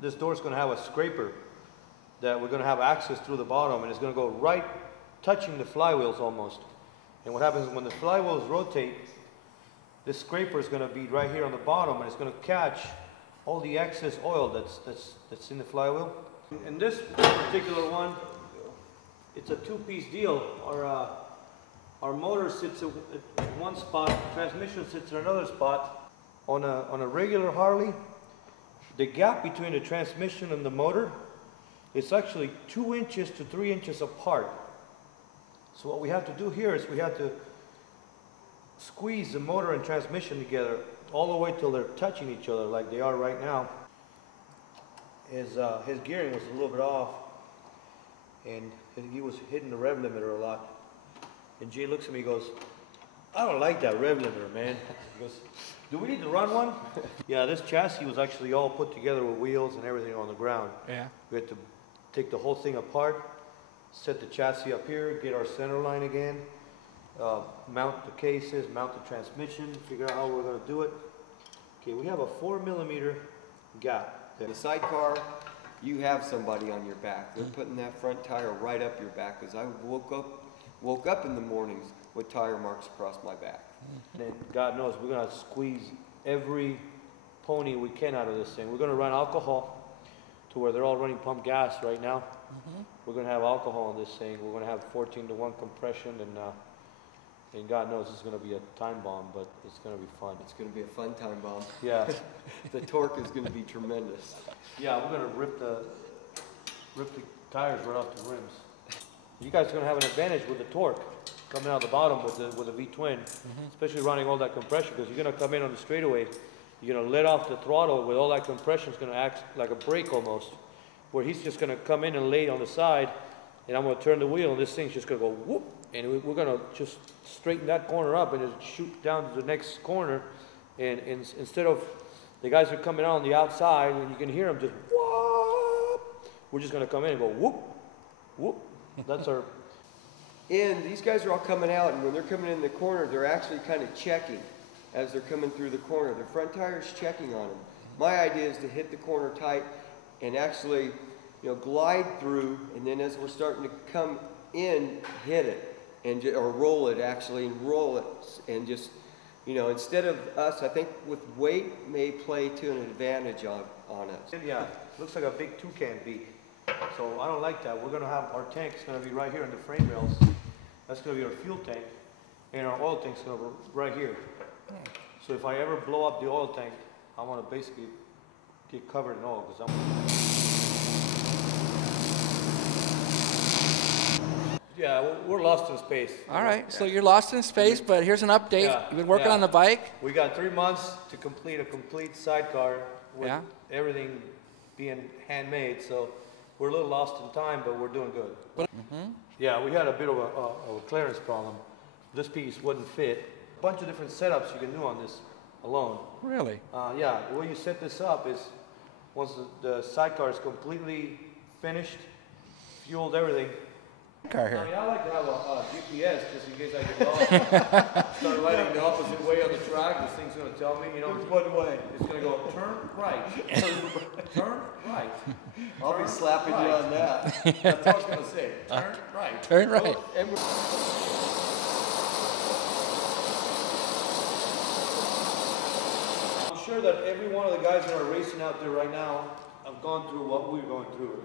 this door is going to have a scraper that we're going to have access through the bottom, and it's going to go right touching the flywheels almost. And what happens is when the flywheels rotate, this scraper is going to be right here on the bottom, and it's going to catch all the excess oil that's in the flywheel. In this particular one, it's a two-piece deal. Our motor sits at one spot, transmission sits in another spot. On a regular Harley, the gap between the transmission and the motor is actually 2 inches to 3 inches apart. So what we have to do here is we have to squeeze the motor and transmission together all the way till they're touching each other like they are right now. His gearing was a little bit off, and he was hitting the rev limiter a lot. And Jay looks at me and goes, "I don't like that rev limiter, man." He goes, "Do we need to run one?" Yeah, this chassis was actually all put together with wheels and everything on the ground. Yeah. We had to take the whole thing apart, set the chassis up here, get our center line again, mount the cases, mount the transmission, figure out how we're going to do it. Okay, we have a 4mm gap. The sidecar, you have somebody on your back. They're putting that front tire right up your back, because I woke up in the mornings with tire marks across my back. And God knows we're going to squeeze every pony we can out of this thing. We're going to run alcohol to where they're all running pump gas right now. We're going to have alcohol in this thing. We're going to have 14-to-1 compression, and God knows it's going to be a time bomb, but it's going to be fun. It's going to be a fun time bomb. Yeah. The torque is going to be tremendous. Yeah, we're going to rip the tires right off the rims. You guys are going to have an advantage with the torque coming out the bottom with the V-twin, especially running all that compression, because you're going to come in on the straightaway, you're going to let off the throttle with all that compression. It's going to act like a brake almost, where he's just going to come in and lay on the side, and I'm going to turn the wheel, and this thing's just going to go whoop, and we're going to just straighten that corner up and just shoot down to the next corner, and instead of the guys are coming out on the outside, and you can hear them just whoop, we're just going to come in and go whoop, whoop. That's our... And these guys are all coming out, and when they're coming in the corner, they're actually kind of checking as they're coming through the corner. The front tire's checking on them. My idea is to hit the corner tight and actually, glide through, and then as we're starting to come in, hit it, and or roll it actually, and roll it, and just, instead of us, I think with weight may play to an advantage on us. Yeah, looks like a big toucan beak. So I don't like that. We're going to have our tank's going to be right here in the frame rails. That's going to be our fuel tank, and our oil tank's going to be right here. So if I ever blow up the oil tank, I want to basically get covered in oil, because yeah, we're lost in space. All right, so you're lost in space, but here's an update. Yeah, You've been working on the bike. We got 3 months to complete a complete sidecar with everything being handmade. So we're a little lost in time, but we're doing good. Yeah, we had a bit of a clearance problem. This piece wouldn't fit. A bunch of different setups you can do on this alone. Really? Yeah, the way you set this up is once the sidecar is completely finished, fueled, everything. Car here. I mean, I like to have a GPS just in case I get lost. Start riding the opposite way on the track. This thing's going to tell me, There's one way. It's going to go turn right, turn right. I'll be slapping you on that. That's what I was going to say. Turn right. Turn right. I'm sure that every one of the guys that are racing out there right now have gone through what we're going through.